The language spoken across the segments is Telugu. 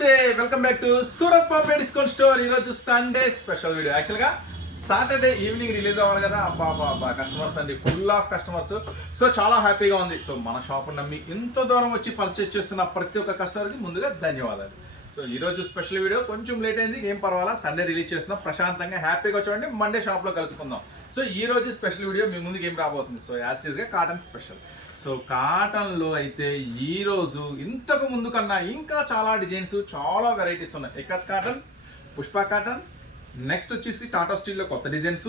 వెల్కమ్ బ్యాక్ టు సూరత్ పాపే డిస్కౌంట్ స్టోర్ ఈరోజు సండే స్పెషల్ వీడియో యాక్చువల్గా సాటర్డే ఈవినింగ్ రిలీజ్ అవ్వాలి కదా. అబ్బా అబ్బా కస్టమర్స్ అండి ఫుల్ ఆఫ్ కస్టమర్స్ సో చాలా హ్యాపీగా ఉంది. సో మన షాప్ నమ్మి ఇంత దూరం వచ్చి పర్చేస్ చేస్తున్న ప్రతి ఒక్క కస్టమర్కి ముందుగా ధన్యవాదాలు. సో ఈరోజు స్పెషల్ వీడియో కొంచెం లేట్ అయింది ఏం పర్వాలా? సండే రిలీజ్ చేస్తున్నాం. ప్రశాంతంగా హ్యాపీగా చూడండి. మండే షాప్లో కలుసుకుందాం. సో ఈ రోజు స్పెషల్ వీడియో మీ ముందుకు ఏం రాబోతుంది? సో యాస్టీస్గా కాటన్ స్పెషల్ సో కాటన్లో అయితే ఈ రోజు ఇంతకు ముందు కన్నా ఇంకా చాలా డిజైన్స్ చాలా వెరైటీస్ ఉన్నాయి. Ikat cotton Pushpa cotton next వచ్చేసి టాటా స్టీల్లో కొత్త డిజైన్స్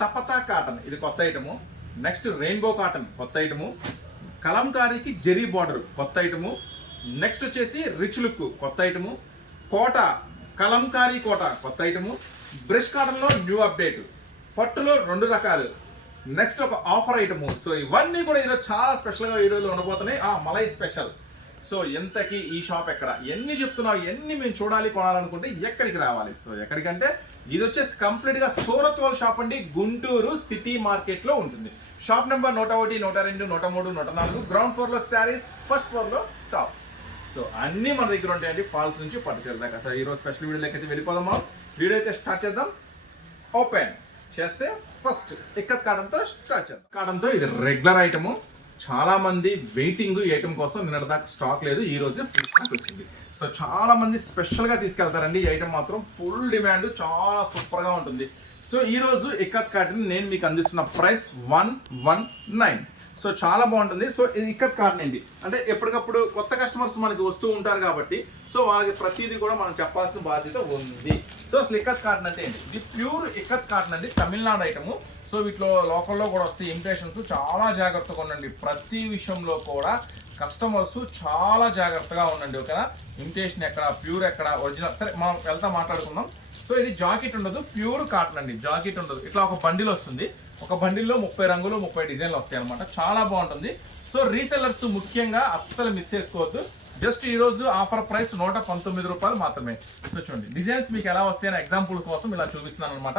తపతా కాటన్ ఇది కొత్త ఐటము. నెక్స్ట్ రెయిన్బో కాటన్ కొత్త ఐటము. కలంకారీకి జెరీ బార్డర్ కొత్త ఐటము. నెక్స్ట్ వచ్చేసి రిచ్ లుక్ కొత్త ఐటము. కోట కలంకారీ కోట కొత్త ఐటము. బ్రష్ కాటన్లో న్యూ అప్డేట్. పట్టులో రెండు రకాలు నెక్స్ట్ ఒక ఆఫర్ ఐటమ్ సో ఇవన్నీ కూడా ఈరోజు చాలా స్పెషల్గా వీడియోలో ఉండబోతున్నాయి. ఆ మలై స్పెషల్ సో ఎంతకి ఈ షాప్ ఎక్కడ? ఎన్ని చెప్తున్నావు? ఎన్ని మేము చూడాలి కొనాలనుకుంటే ఎక్కడికి రావాలి? సో ఎక్కడికంటే ఇది వచ్చేసి కంప్లీట్గా సూరత్ వాళ్ళ షాప్ అండి. గుంటూరు సిటీ మార్కెట్లో ఉంటుంది. షాప్ నెంబర్ నూట ఒకటి నూట రెండు నూట మూడు నూట నాలుగు. గ్రౌండ్ ఫ్లోర్లో శారీస్ ఫస్ట్ ఫ్లోర్లో టాప్స్ సో అన్నీ మన దగ్గర ఉంటాయండి. ఫాల్స్ నుంచి పట్టుచీర దాకా. సో ఈరోజు స్పెషల్ వీడియోలోకి అయితే వెళ్ళిపోదామా? వీడియో అయితే స్టార్ట్ చేద్దాం. ఓపెన్ చేస్తే ఫస్ట్ ఇక్కత్ కాడంతో స్టార్ట్ చేద్దాం. కాడంతో ఇది రెగ్యులర్ ఐటమ్ చాలా మంది వెయిటింగ్ ఐటమ్ కోసం నిన్నటి దాకా స్టాక్ లేదు ఈ రోజే ఫుల్ స్టాక్ వచ్చింది. సో చాలా మంది స్పెషల్గా తీసుకెళ్తారండి. ఈ ఐటమ్ మాత్రం ఫుల్ డిమాండ్ చాలా సూపర్గా ఉంటుంది. సో ఈ రోజు ఇక్కత్ కాటన్ నేను మీకు అందిస్తున్న price one one nine so చాలా బాగుంటుంది. సో ఇది ఇక్కత్ కాటన్ అండి అంటే ఎప్పటికప్పుడు కొత్త కస్టమర్స్ మనకి వస్తూ ఉంటారు కాబట్టి సో వాళ్ళకి ప్రతిదీ కూడా మనం చెప్పాల్సిన బాధ్యత ఉంది. సో అసలు ఇక్కత్ కాటన్ అంటే ఏంటి? ఇది ప్యూర్ ఇక్కత్ కాటన్ అండి తమిళనాడు ఐటము. సో వీటిలో లోకల్లో కూడా వస్తాయి ఇంప్రెషన్స్ చాలా జాగ్రత్తగా ఉండండి. ప్రతి విషయంలో కూడా కస్టమర్స్ చాలా జాగ్రత్తగా ఉండండి ఓకేనా? ఇమిటేషన్ ఎక్కడ? ప్యూర్ ఎక్కడ? ఒరిజినల్ సరే మనం వెళ్తా మాట్లాడుకుందాం. సో ఇది జాకెట్ ఉండదు ప్యూర్ కాటన్ అండి జాకెట్ ఉండదు. ఇట్లా ఒక బండిల్ వస్తుంది. ఒక బండిల్లో ముప్పై రంగులు ముప్పై డిజైన్లు వస్తాయి అనమాట చాలా బాగుంటుంది. సో రీసెల్లర్స్ ముఖ్యంగా అస్సలు మిస్ చేసుకోవద్దు. జస్ట్ ఈరోజు ఆఫర్ ప్రైస్ నూట పంతొమ్మిది రూపాయలు మాత్రమే. సో చూడండి డిజైన్స్ మీకు ఎలా వస్తాయని ఎగ్జాంపుల్ కోసం ఇలా చూపిస్తున్నాను అనమాట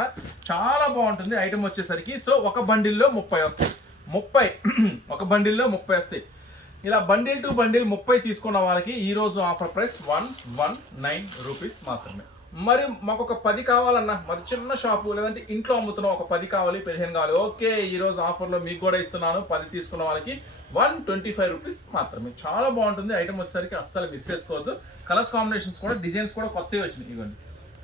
చాలా బాగుంటుంది ఐటమ్ వచ్చేసరికి. సో ఒక బండిల్లో ముప్పై వస్తాయి. ముప్పై ఒక బండిల్లో ముప్పై వస్తాయి. ఇలా బండిల్ టు బండిల్ ముప్పై తీసుకున్న వాళ్ళకి ఈ రోజు offer price one one nine rupees మాత్రమే. మరి మాకు ఒక పది కావాలన్నా మరి చిన్న షాపు లేదంటే ఇంట్లో అమ్ముతున్నాం ఒక పది కావాలి పదిహేను కావాలి. ఓకే ఈరోజు ఆఫర్లో మీకు కూడా ఇస్తున్నాను పది తీసుకున్న వాళ్ళకి వన్ ట్వంటీ ఫైవ్ రూపీస్ మాత్రమే. చాలా బాగుంటుంది ఐటమ్ వచ్చేసరికి అస్సలు మిస్ చేసుకోవద్దు. కలర్స్ కాంబినేషన్స్ కూడా డిజైన్స్ కూడా కొత్తవి వచ్చినాయి ఇవ్వండి.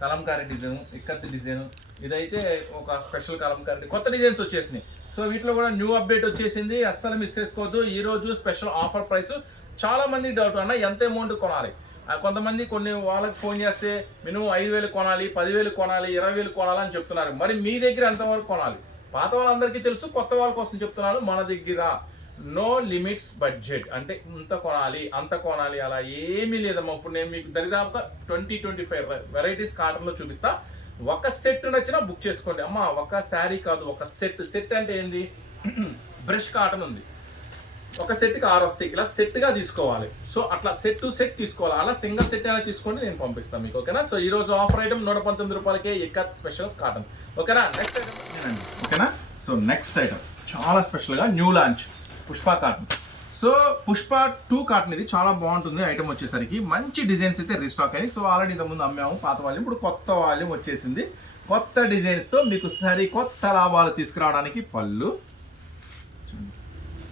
కలంకారీ డిజైన్ ఇక్కత్తి డిజైన్ ఇదైతే ఒక స్పెషల్ కలంకారీ కొత్త డిజైన్స్ వచ్చేసినాయి. సో వీటిలో కూడా న్యూ అప్డేట్ వచ్చేసింది అస్సలు మిస్ చేసుకోవద్దు. ఈరోజు స్పెషల్ ఆఫర్ ప్రైస్ చాలా మంది డౌట్ అన్న ఎంత అమౌంట్ కొనాలి? కొంతమంది కొన్ని వాళ్ళకి ఫోన్ చేస్తే మినిమం ఐదు వేలు కొనాలి పదివేలు కొనాలి ఇరవై వేలు కొనాలి అని చెప్తున్నారు. మరి మీ దగ్గర ఎంతవరకు కొనాలి? పాత వాళ్ళందరికీ తెలుసు కొత్త వాళ్ళ కోసం చెప్తున్నాను మన దగ్గర నో లిమిట్స్ బడ్జెట్ అంటే ఇంత కొనాలి అంత కొనాలి అలా ఏమీ లేదమ్మా. ఇప్పుడు నేను మీకు దరిదాపుగా ట్వంటీ ట్వంటీ ఫైవ్ వెరైటీస్ కాటన్లో చూపిస్తా. ఒక సెట్ నచ్చినా బుక్ చేసుకోండి. అమ్మా ఒక శారీ కాదు ఒక సెట్. సెట్ అంటే ఏంది? బ్రష్ కాటన్ ఉంది. ఒక సెట్కి ఆరు వస్తాయి. ఇలా సెట్గా తీసుకోవాలి. సో అట్లా సెట్ టు సెట్ తీసుకోవాలి. అలా సింగిల్ సెట్ అయినా తీసుకోండి నేను పంపిస్తాను మీకు ఓకేనా? సో ఈ రోజు ఆఫర్ ఐటమ్ నూట పంతొమ్మిది రూపాయలకే ఎక్కత్ స్పెషల్ కాటన్ ఓకేనా? నెక్స్ట్ ఐటమ్ ఓకేనా? సో నెక్స్ట్ ఐటమ్ చాలా స్పెషల్గా new launch Pushpa cotton so Pushpa two cotton ఇది చాలా బాగుంటుంది. ఐటమ్ వచ్చేసరికి మంచి డిజైన్స్ అయితే రీస్టాక్ అయ్యి సో ఆల్రెడీ ఇంతకుముందు అమ్మాము పాత వాళ్ళు. ఇప్పుడు కొత్త వాళ్ళు వచ్చేసింది. కొత్త డిజైన్స్తో మీకు సరి కొత్త లాభాలు తీసుకురావడానికి పళ్ళు.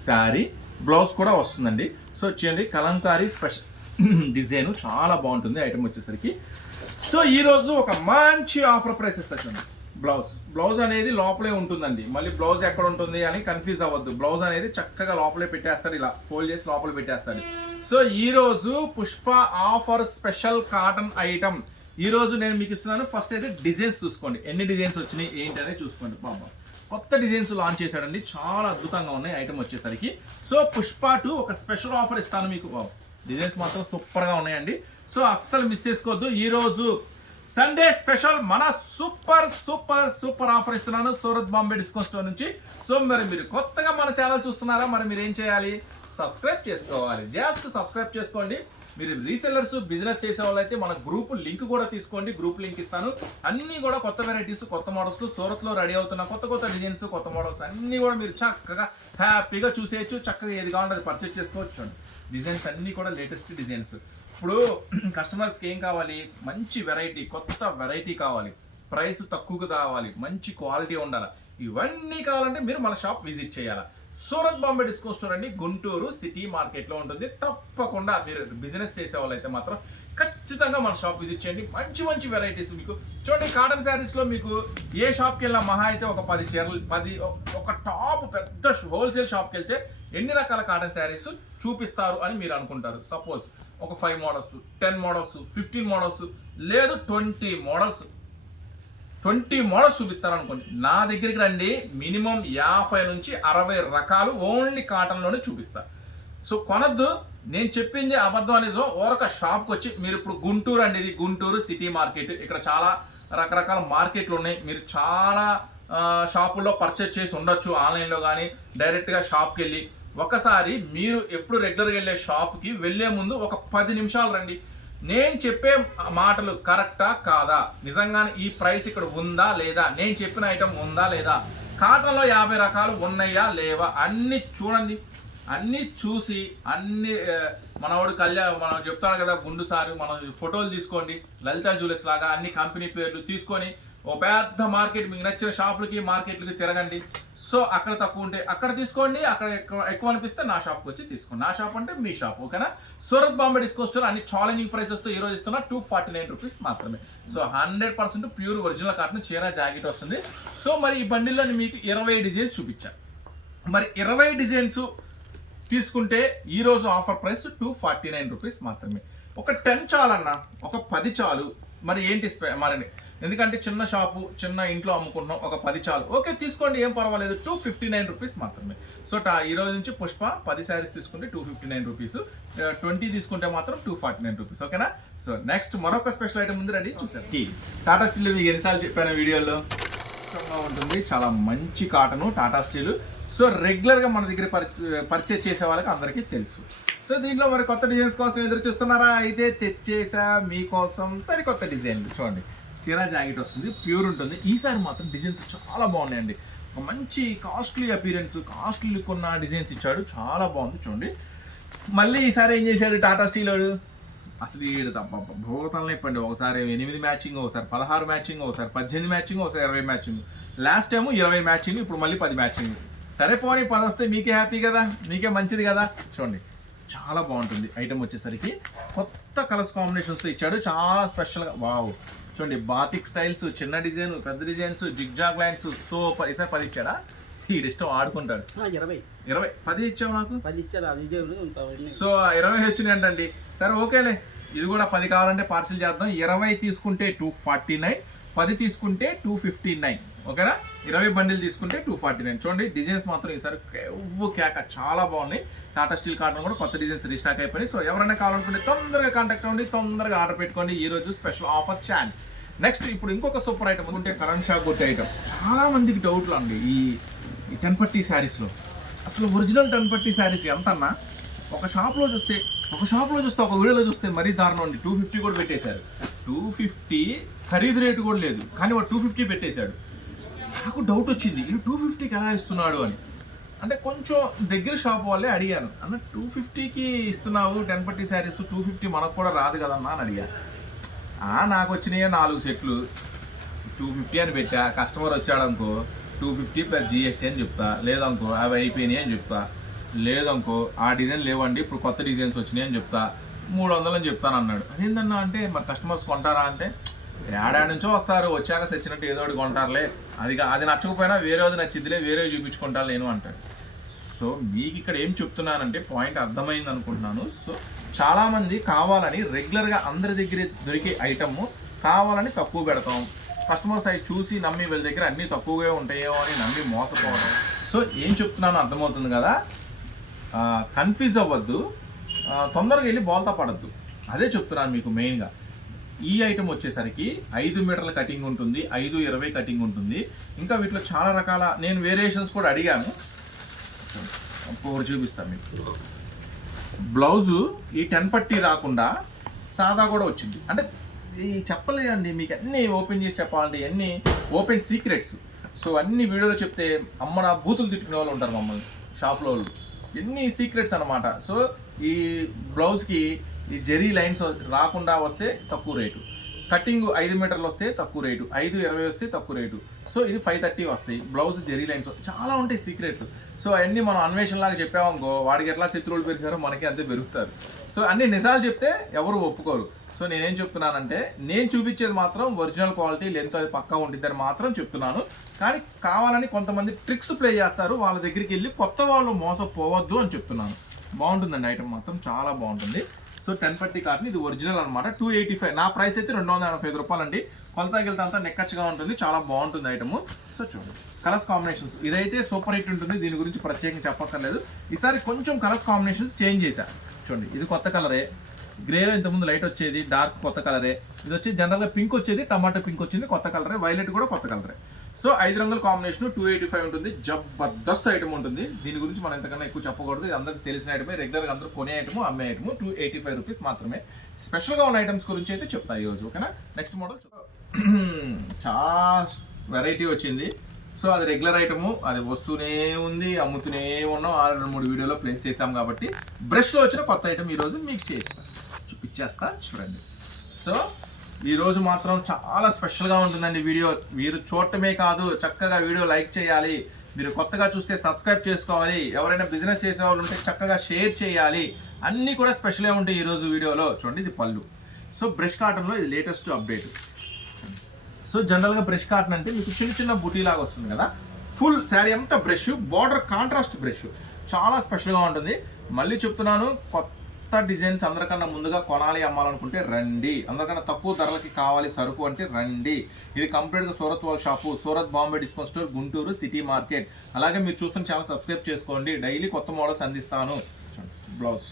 శారీ బ్లౌజ్ కూడా వస్తుందండి. సో చూడండి కలంకారీ స్పెషల్ డిజైన్ చాలా బాగుంటుంది ఐటమ్ వచ్చేసరికి. సో ఈరోజు ఒక మంచి ఆఫర్ ప్రైస్ ఇస్తా చూడండి. బ్లౌజ్. బ్లౌజ్ అనేది లోపలే ఉంటుందండి. మళ్ళీ బ్లౌజ్ ఎక్కడ ఉంటుంది అని కన్ఫ్యూజ్ అవ్వద్దు. బ్లౌజ్ అనేది చక్కగా లోపలే పెట్టేస్తాడు ఇలా ఫోల్డ్ చేసి లోపల పెట్టేస్తాడు. సో ఈరోజు Pushpa offer special cotton item. ఈ రోజు నేను మీకు ఇస్తున్నాను. ఫస్ట్ అయితే డిజైన్స్ చూసుకోండి. ఎన్ని డిజైన్స్ వచ్చినాయి ఏంటి అనేది చూసుకోండి. బాబా. కొత్త డిజైన్స్ లాంచ్ చేశాడండి. చాలా అద్భుతంగా ఉన్నాయి ఐటమ్ వచ్చేసరికి. సో పుష్ప టూ ఒక స్పెషల్ ఆఫర్ ఇస్తాను మీకు. డిజైన్స్ మాత్రం సూపర్గా ఉన్నాయండి. సో అస్సలు మిస్ చేసుకోవద్దు. ఈరోజు సండే స్పెషల్ మన సూపర్ సూపర్ సూపర్ ఆఫర్ ఇస్తున్నాను సూరత్ బాంబే డిస్కౌంట్ స్టోర్ నుంచి. సో మరి మీరు కొత్తగా మన ఛానల్ చూస్తున్నారా? మరి మీరు ఏం చేయాలి? సబ్స్క్రైబ్ చేసుకోవాలి. జస్ట్ సబ్స్క్రైబ్ చేసుకోండి. మీరు రీసెల్లర్స్ బిజినెస్ చేసే వాళ్ళైతే మన గ్రూప్ లింక్ కూడా తీసుకోండి గ్రూప్ లింక్ ఇస్తాను. అన్ని కూడా కొత్త వెరైటీస్ కొత్త మోడల్స్ సూరత్లో రెడీ అవుతున్న కొత్త కొత్త డిజైన్స్ కొత్త మోడల్స్ అన్ని కూడా మీరు చక్కగా హ్యాపీగా చూసేయచ్చు. చక్కగా ఏది కావాలంటే అది పర్చేస్ చేసుకోవచ్చు చూడండి. డిజైన్స్ అన్ని కూడా లేటెస్ట్ డిజైన్స్ ఇప్పుడు కస్టమర్స్కి ఏం కావాలి? మంచి వెరైటీ కొత్త వెరైటీ కావాలి. ప్రైస్ తక్కువగా కావాలి మంచి క్వాలిటీ ఉండాలి. ఇవన్నీ కావాలంటే మీరు మన షాప్ విజిట్ చేయాలి? సూరత్ బాంబే డిస్కౌంట్ స్టోర్ అండి. గుంటూరు సిటీ మార్కెట్లో ఉంటుంది. తప్పకుండా మీరు బిజినెస్ చేసే వాళ్ళైతే మాత్రం ఖచ్చితంగా మన షాప్ విజిట్ చేయండి. మంచి మంచి వెరైటీస్ మీకు. చూడండి కాటన్ శారీస్లో మీకు ఏ షాప్కి వెళ్ళినా మహా అయితే ఒక పది చీరలు పది ఒక టాప్ పెద్ద హోల్సేల్ షాప్కి వెళ్తే ఎన్ని రకాల కాటన్ శారీస్ చూపిస్తారు అని మీరు అనుకుంటారు. సపోజ్ ఒక five models ten models fifteen models లేదు ట్వంటీ మోడల్స్ ట్వంటీ మోడల్స్ చూపిస్తారు అనుకోండి నా దగ్గరికి రండి మినిమం యాభై నుంచి అరవై రకాలు ఓన్లీ కాటన్లోనే చూపిస్తా. సో కొనద్దు. నేను చెప్పింది అబద్ధం అనేది ఓరక షాప్కి వచ్చి మీరు ఇప్పుడు గుంటూరు అండి ఇది గుంటూరు సిటీ మార్కెట్. ఇక్కడ చాలా రకరకాల మార్కెట్లు ఉన్నాయి. మీరు చాలా షాపుల్లో పర్చేస్ చేసి ఉండొచ్చు ఆన్లైన్లో కానీ డైరెక్ట్గా షాప్కి వెళ్ళి ఒకసారి మీరు ఎప్పుడు రెగ్యులర్గా వెళ్ళే షాప్కి వెళ్ళే ముందు ఒక పది నిమిషాలు రండి. నేను చెప్పే మాటలు కరెక్టా కాదా? నిజంగానే ఈ ప్రైస్ ఇక్కడ ఉందా లేదా? నేను చెప్పిన ఐటమ్ ఉందా లేదా? కాటన్లో యాభై రకాలు ఉన్నాయా లేవా? అన్ని చూడండి. అన్నీ చూసి అన్ని మనవాడు కళ్యాణ్ మనం చెప్తాడు కదా గుండు సారు మనం ఫోటోలు తీసుకోండి. లలిత జ్యువెలర్స్ లాగా అన్ని కంపెనీ పేర్లు తీసుకొని ఓ పెద్ద మార్కెట్ మీకు నచ్చిన షాపులకి మార్కెట్లకి తిరగండి. సో అక్కడ తక్కువ ఉంటే అక్కడ తీసుకోండి అక్కడ ఎక్కువ ఎక్కువ అనిపిస్తే నా షాప్కి వచ్చి తీసుకోండి. నా షాప్ అంటే మీ షాప్ ఓకేనా? సూరత్ బాంబే డిస్కో స్టోర్ అన్ని ఛాలెంజింగ్ ప్రైసెస్తో ఈ రోజు ఇస్తున్నా టూ ఫార్టీ నైన్ రూపీస్ మాత్రమే. So hundred percent pure original cotton చీర జాకెట్ వస్తుంది. సో మరి ఈ బండిల్లో మీకు ఇరవై డిజైన్స్ చూపించాను మరి ఇరవై డిజైన్స్ తీసుకుంటే ఈరోజు offer price two forty nine rupees మాత్రమే. ఒక టెన్ చాలన్నా ఒక పది చాలు. మరి ఏంటి స్పె- మరి ఎందుకంటే చిన్న షాపు చిన్న ఇంట్లో అమ్ముకుంటున్నాం ఒక పది చాలు. ఓకే తీసుకోండి ఏం పర్వాలేదు. టూ ఫిఫ్టీ నైన్ రూపీస్ మాత్రమే. సో టా ఈ రోజు నుంచి పుష్ప పది శారీస్ తీసుకుంటే two fifty nine rupees. Twenty తీసుకుంటే మాత్రం టూ ఫార్టీ నైన్ రూపీస్. ఓకేనా? సో నెక్స్ట్ మరొక స్పెషల్ ఐటమ్ ఉంది రెడీ చూసారు టాటా స్టీల్ మీకు ఎన్నిసార్లు చెప్పాను వీడియోలో? ఉంటుంది. చాలా మంచి కాటను టాటా స్టీల్. సో రెగ్యులర్గా మన దగ్గర పర్చేస్ చేసే వాళ్ళకి అందరికీ తెలుసు. సో దీంట్లో మరి కొత్త డిజైన్స్ కోసం ఎదురు చూస్తున్నారా? అయితే తెచ్చేసా మీకోసం సరికొత్త డిజైన్ చూడండి. చీరా జాకెట్ వస్తుంది ప్యూర్ ఉంటుంది. ఈసారి మాత్రం డిజైన్స్ చాలా బాగున్నాయండి. ఒక మంచి కాస్ట్లీ అపీరెన్స్ కాస్ట్లీ లుక్ ఉన్న డిజైన్స్ ఇచ్చాడు. చాలా బాగుంది చూడండి. మళ్ళీ ఈసారి ఏం చేశాడు టాటా స్టీల్ వాడు? అసలు ఈడు తప్ప భూతలనే ఇప్పండి ఒకసారి ఎనిమిది మ్యాచింగ్ ఒకసారి పదహారు మ్యాచింగ్ ఒకసారి పద్దెనిమిది మ్యాచింగ్ ఒకసారి ఇరవై మ్యాచింగ్. లాస్ట్ టైము ఇరవై మ్యాచింగ్ ఇప్పుడు మళ్ళీ పది మ్యాచింగ్. సరే పోనీ పది వస్తే మీకే హ్యాపీ కదా? మీకే మంచిది కదా? చూడండి. చాలా బాగుంటుంది ఐటమ్ వచ్చేసరికి. కొత్త కలర్స్ కాంబినేషన్స్తో ఇచ్చాడు. చాలా స్పెషల్గా వావ్. చూడండి బాతిక్ స్టైల్స్ చిన్న డిజైన్ పెద్ద డిజైన్స్ జిగ్జాగ్ లైన్స్ సూపర్ ఈసారి పది ఇచ్చాడా? ఈడు ఇష్టం ఆడుకుంటాడు. ఇరవై. ఇరవై. పది ఇచ్చావు నాకు? పది ఇచ్చారు అది సో ఇరవై వచ్చినాయి అంటండి. సరే ఓకేలే. ఇది కూడా పది కావాలంటే పార్సిల్ చేద్దాం. ఇరవై తీసుకుంటే టూ ఫార్టీ నైన్ పది తీసుకుంటే టూ ఫిఫ్టీ నైన్ ఓకేనా? ఇరవై బండిల్ తీసుకుంటే టూ ఫార్టీ నైన్ చూడండి డిజైన్స్ మాత్రం ఈసారి ఎవ్వు కేక చాలా బాగున్నాయి. టాటా స్టీల్ కాటన్ కూడా కొత్త డిజైన్స్ రీస్టాక్ అయిపోయినాయి. సో ఎవరైనా కావాలనుకుంటే తొందరగా కాంటాక్ట్ అవ్వండి తొందరగా ఆర్డర్ పెట్టుకోండి. ఈ రోజు స్పెషల్ ఆఫర్ ఛాన్స్ నెక్స్ట్ ఇప్పుడు ఇంకొక సూపర్ ఐటమ్ ఉంటే కరెంట్ షాక్ కొట్టే ఐటమ్ చాలా మందికి డౌట్లు అండి ఈ ఈ టెన్ పట్టీ శారీస్లో అసలు ఒరిజినల్ టెన్ పట్టీ శారీస్ ఎంత అన్నా ఒక షాప్లో చూస్తే ఒక షాప్లో చూస్తే ఒక వీడియోలో చూస్తే మరీ దారుణం అండి. టూ ఫిఫ్టీ కూడా పెట్టేశారు. టూ ఫిఫ్టీ ఖరీదు రేటు కూడా లేదు. కానీ వాడు టూ ఫిఫ్టీ పెట్టేశాడు. నాకు డౌట్ వచ్చింది. ఇది టూ ఫిఫ్టీకి ఎలా ఇస్తున్నాడు? అని. అంటే కొంచెం దగ్గర షాప్ వాళ్ళే అడిగాను. అన్న టూ ఫిఫ్టీకి ఇస్తున్నావు టెన్ పట్టి శారీస్ టూ ఫిఫ్టీ మనకు కూడా రాదు కదన్నా? అని అడిగాను "ఆ, నాకు వచ్చినాయి నాలుగు సెట్లు. టూ ఫిఫ్టీ అని పెట్టా. కస్టమర్ వచ్చాడనుకో టూ ఫిఫ్టీ ప్లస్ జిఎస్టీ అని చెప్తా. లేదనుకో అవి అయిపోయినాయి అని చెప్తా. లేదనుకో ఆ డిజైన్ లేవండి ఇప్పుడు కొత్త డిజైన్స్ వచ్చినాయి అని చెప్తా. మూడు వందలు అని చెప్తాను అన్నాడు. అదేందన్నా అంటే మరి కస్టమర్స్ కొంటారా అంటే ఏడా నుంచో వస్తారు వచ్చాక సచ్చినట్టు ఏదో ఒకటి కొంటారులే. అది అది నచ్చకపోయినా వేరేది నచ్చిద్దిలే వేరే చూపించుకుంటారు నేను అంటాడు. సో మీకు ఇక్కడ ఏం చెప్తున్నానంటే పాయింట్ అర్థమైంది అనుకుంటున్నాను. సో చాలామంది కావాలని రెగ్యులర్గా అందరి దగ్గర దొరికే ఐటమ్ కావాలని తక్కువ పెడతాం. కస్టమర్స్ అవి చూసి నమ్మి వీళ్ళ దగ్గర అన్నీ తక్కువగా ఉంటాయో అని నమ్మి మోసపోవడం. సో ఏం చెప్తున్నానో అర్థమవుతుంది కదా? కన్ఫ్యూజ్ అవ్వద్దు. తొందరగా వెళ్ళి బోల్తా పడద్దు. అదే చెప్తున్నాను మీకు మెయిన్గా ఈ ఐటమ్ వచ్చేసరికి ఐదు మీటర్ల కటింగ్ ఉంటుంది ఐదు ఇరవై కటింగ్ ఉంటుంది. ఇంకా వీటిలో చాలా రకాల నేను వేరియేషన్స్ కూడా అడిగాను. ఒకటి చూపిస్తాను మీకు. బ్లౌజు ఈ టెన్ పట్టి రాకుండా సాదా కూడా వచ్చింది. అంటే ఈ చెప్పలేదండి మీకు అన్నీ ఓపెన్ చేసి చెప్పాలంటే అన్నీ ఓపెన్ సీక్రెట్స్ సో అన్ని వీడియోలో చెప్తే అమ్మ నా బూతులు తిట్టుకునే వాళ్ళు ఉంటారు మమ్మల్ని షాప్లో వాళ్ళు. ఎన్ని సీక్రెట్స్ అనమాట సో ఈ బ్లౌజ్కి ఈ జెరీ లైన్స్ రాకుండా వస్తే తక్కువ రేటు. కటింగ్ ఐదు మీటర్లు వస్తే తక్కువ రేటు. ఐదు ఇరవై వస్తే తక్కువ రేటు. సో ఇది ఫైవ్ థర్టీ వస్తాయి. బ్లౌజ్ జెరీ లైన్స్ చాలా ఉంటాయి సీక్రెట్లు. సో అవన్నీ మనం అన్వేషణ లాగా చెప్పామనుకో వాడికి ఎట్లా శత్రువులు పెరిగారో మనకి అంతే పెరుగుతారు. సో అన్ని నిజాలు చెప్తే ఎవరు ఒప్పుకోరు. సో నేనేం చెప్తున్నానంటే నేను చూపించేది మాత్రం ఒరిజినల్ క్వాలిటీ లెంత్ అది పక్కా ఉంటుందని మాత్రం చెప్తున్నాను. కానీ కావాలని కొంతమంది ట్రిక్స్ ప్లే చేస్తారు. వాళ్ళ దగ్గరికి వెళ్ళి కొత్త వాళ్ళు మోసపోవద్దు అని చెప్తున్నాను. బాగుంటుందండి ఐటమ్ మాత్రం చాలా బాగుంటుంది. సో టెన్ పట్టి కాటన్ ఇది ఒరిజినల్ అనమాట టూ ఎయిటీ ఫైవ్. నా ప్రైస్ అయితే రెండు వందల ఎనభై ఐదు రూపాయలు అండి కొలత గిలత అంతా నెక్కచ్చగా ఉంటుంది. చాలా బాగుంటుంది ఐటమ్. సో చూడండి. Colours combinations. ఇదైతే సూపర్ హిట్ ఉంటుంది. దీని గురించి ప్రత్యేకంగా చెప్పక్కర్లేదు. ఈసారి కొంచెం కలర్స్ కాంబినేషన్స్ చేంజ్ చేశారు చూడండి. ఇది కొత్త కలరే. గ్రేలో ఇంతకుముందు లైట్ వచ్చేది డార్క్ కొత్త కలరే. ఇది వచ్చి జనరల్గా పింక్ వచ్చేది టమాటో పింక్ వచ్చింది కొత్త కలరే. వైలెట్ కూడా కొత్త కలరే. సో ఐదు రంగుల కాంబినేషన్ టూ ఎయిటీ ఫైవ్ ఉంటుంది. జబర్దస్త్ ఐటమ్ ఉంటుంది. దీని గురించి మనం ఎంతకన్నా ఎక్కువ చెప్పకూడదు. ఇది అందరికి తెలిసిన ఐటమే. రెగ్యులర్గా అందరూ కొనే ఐటమ్ అమ్మే item two eighty five rupees మాత్రమే. స్పెషల్గా ఉన్న ఐటమ్స్ గురించి అయితే చెప్తా ఈరోజు ఓకేనా? నెక్స్ట్ మోడల్ చాలా వెరైటీ వచ్చింది. సో అది రెగ్యులర్ ఐటము. అది వస్తూనే ఉంది అమ్ముతూనే ఉన్నాం. ఆ రెండు మూడు వీడియోలో ప్లేస్ చేసాం కాబట్టి. బ్రష్లో వచ్చిన కొత్త ఐటమ్ ఈరోజు మీకు చేస్తా చూడండి. సో ఈరోజు మాత్రం చాలా స్పెషల్గా ఉంటుందండి వీడియో. మీరు చూడటమే కాదు చక్కగా వీడియో లైక్ చేయాలి. మీరు కొత్తగా చూస్తే సబ్స్క్రైబ్ చేసుకోవాలి. ఎవరైనా బిజినెస్ చేసే వాళ్ళు ఉంటే చక్కగా షేర్ చేయాలి. అన్నీ కూడా స్పెషల్గా ఉంటాయి ఈరోజు వీడియోలో. చూడండి ఇది పళ్ళు. సో బ్రష్ కాటన్లో ఇది లేటెస్ట్ అప్డేట్. సో జనరల్గా బ్రష్ కాటన్ అంటే మీకు చిన్న చిన్న బుటీ లాగా వస్తుంది కదా. ఫుల్ శారీ అంతా బ్రష్ బార్డర్ కాంట్రాస్ట్ బ్రష్. చాలా స్పెషల్గా ఉంటుంది. మళ్ళీ చెప్తున్నాను కొత్త కొత్త డిజైన్స్ అందరికన్నా ముందుగా కొనాలి అమ్మాలనుకుంటే రండి. అందరికన్నా తక్కువ ధరలకి కావాలి సరుకు అంటే రండి. ఇది కంప్లీట్గా సూరత్ వాళ్ళ shop Surat Bombay discount store Guntur city market. అలాగే మీరు చూస్తున్న ఛానల్ సబ్స్క్రైబ్ చేసుకోండి. డైలీ కొత్త మోడల్స్ అందిస్తాను. బ్లౌజ్.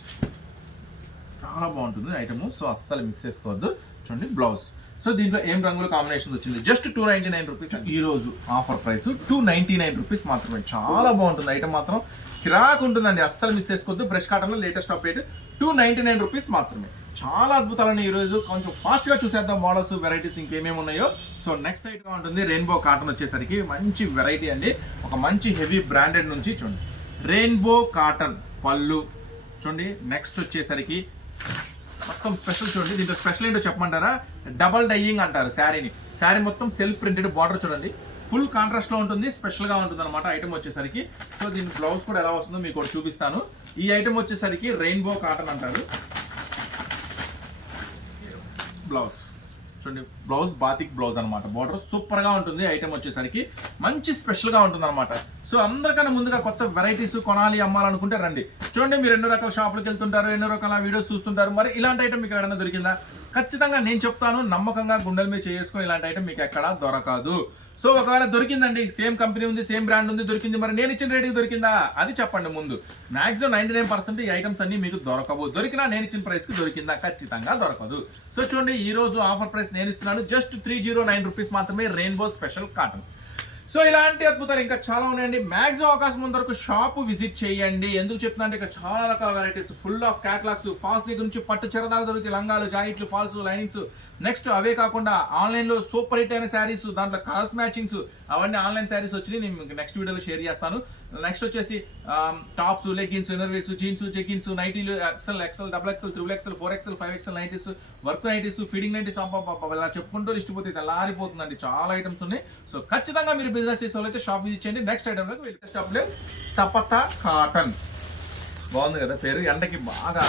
చాలా బాగుంటుంది ఐటమ్. సో అస్సలు మిస్ చేసుకోవద్దు. చూడండి బ్లౌజ్. సో దీంట్లో ఏం రంగుల కాంబినేషన్ వచ్చింది? Just two ninety nine rupees ఈ రోజు offer price two ninety nine rupees మాత్రమే. చాలా బాగుంటుంది. ఐటమ్ మాత్రం కిరాక్ ఉంటుందండి అస్సలు మిస్ చేసుకోవద్దు. బ్రష్ కాటన్లో latest update two ninety nine rupees మాత్రమే. చాలా అద్భుతాలని ఈ రోజు కొంచెం ఫాస్ట్గా చూసేద్దాం మోడల్స్ వెరైటీస్ ఇంకేమేమి ఉన్నాయో. సో నెక్స్ట్ ఐటమ్ ఉంటుంది రెయిన్బో కాటన్ వచ్చేసరికి. మంచి వెరైటీ అండి. ఒక మంచి హెవీ బ్రాండెడ్ నుంచి చూడండి. రెయిన్బో కాటన్ పళ్ళు. చూడండి నెక్స్ట్ వచ్చేసరికి మొత్తం స్పెషల్ చూడండి. దీంట్లో స్పెషల్ ఏంటో చెప్పమంటారా? డబల్ డైయింగ్ అంటారు శారీని. శారీ మొత్తం సెల్ఫ్ ప్రింటెడ్ బార్డర్ చూడండి. ఫుల్ కాంట్రాస్ట్లో ఉంటుంది స్పెషల్గా ఉంటుంది అనమాట ఐటమ్ వచ్చేసరికి. సో దీని బ్లౌజ్ కూడా ఎలా వస్తుందో మీకు ఒకటి చూపిస్తాను. ఈ ఐటమ్ వచ్చేసరికి రెయిన్బో కాటన్ అంటారు. బ్లౌజ్. చూడండి బ్లౌజ్ బాతిక్ బ్లౌజ్ అనమాట బార్డర్ సూపర్గా ఉంటుంది ఐటమ్ వచ్చేసరికి. మంచి స్పెషల్గా ఉంటుంది అనమాట సో అందరికన్నా ముందుగా కొత్త వెరైటీస్ కొనాలి అమ్మాలనుకుంటే రండి. చూడండి మీరు ఎన్నో రకాల షాపులకు వెళ్తుంటారు ఎన్నో రకాల వీడియోస్ చూస్తుంటారు. మరి ఇలాంటి ఐటమ్ మీకు ఎక్కడైనా దొరికిందా? ఖచ్చితంగా నేను చెప్తాను నమ్మకంగా గుండెల మీద చేసుకుని ఇలాంటి ఐటమ్ మీకు ఎక్కడా దొరకదు. సో ఒకవేళ దొరికిందండి సేమ్ కంపెనీ ఉంది సేమ్ బ్రాండ్ ఉంది దొరికింది మరి నేను ఇచ్చిన రేటుకి దొరికిందా? అది చెప్పండి ముందు. మాక్సిమం నైంటీ నైన్ పర్సెంట్ ఈ ఐటమ్స్ అన్ని మీకు దొరకవు. దొరికినా నేను ఇచ్చిన ప్రైస్కి దొరికిందా? ఖచ్చితంగా దొరకదు. సో చూడండి ఈ రోజు ఆఫర్ ప్రైస్ నేను ఇస్తున్నాను just three zero nine rupees మాత్రమే రెయిన్బో స్పెషల్ కాటన్ సో ఇలాంటి అద్భుతాలు ఇంకా చాలా ఉన్నాయండి. మాక్సిమం అవకాశం ముందర షాప్ విజిట్ చేయండి. ఎందుకు చెప్తున్నా అంటే ఇక్కడ చాలా రకాల varieties full of catalogues falls దగ్గర నుంచి పట్టు చెరదాలు దొరుకుతాయి. లంగాలు జాకెట్లు ఫాల్స్ లైనింగ్స్ నెక్స్ట్ అవే కాకుండా ఆన్లైన్లో సూపర్ హిట్ అయిన శారీస్ దాంట్లో కలర్స్ మ్యాచింగ్స్ అవన్నీ ఆన్లైన్ శారీస్ వచ్చినాయి. నేను నెక్స్ట్ వీడియోలో షేర్ చేస్తాను. నెక్స్ట్ వచ్చేసి tops leggings innerwears jeans jeggings నైటీలు XL XL double XL triple XL four XL five XL nighties work nighties feeding nighties ఇలా చెప్పుకుంటూ లిస్ట్ పోతే తెల్లారిపోతుందండి చాలా ఐటమ్స్ ఉన్నాయి. సో ఖచ్చితంగా మీరు బిజినెస్ చేసే వాళ్ళైతే షాప్ విజిట్ చేయండి. నెక్స్ట్ ఐటమ్లోకి వెళ్ళి నెక్స్ట్ తపత కాటన్ బాగుంది కదా పేరు? ఎండకి బాగా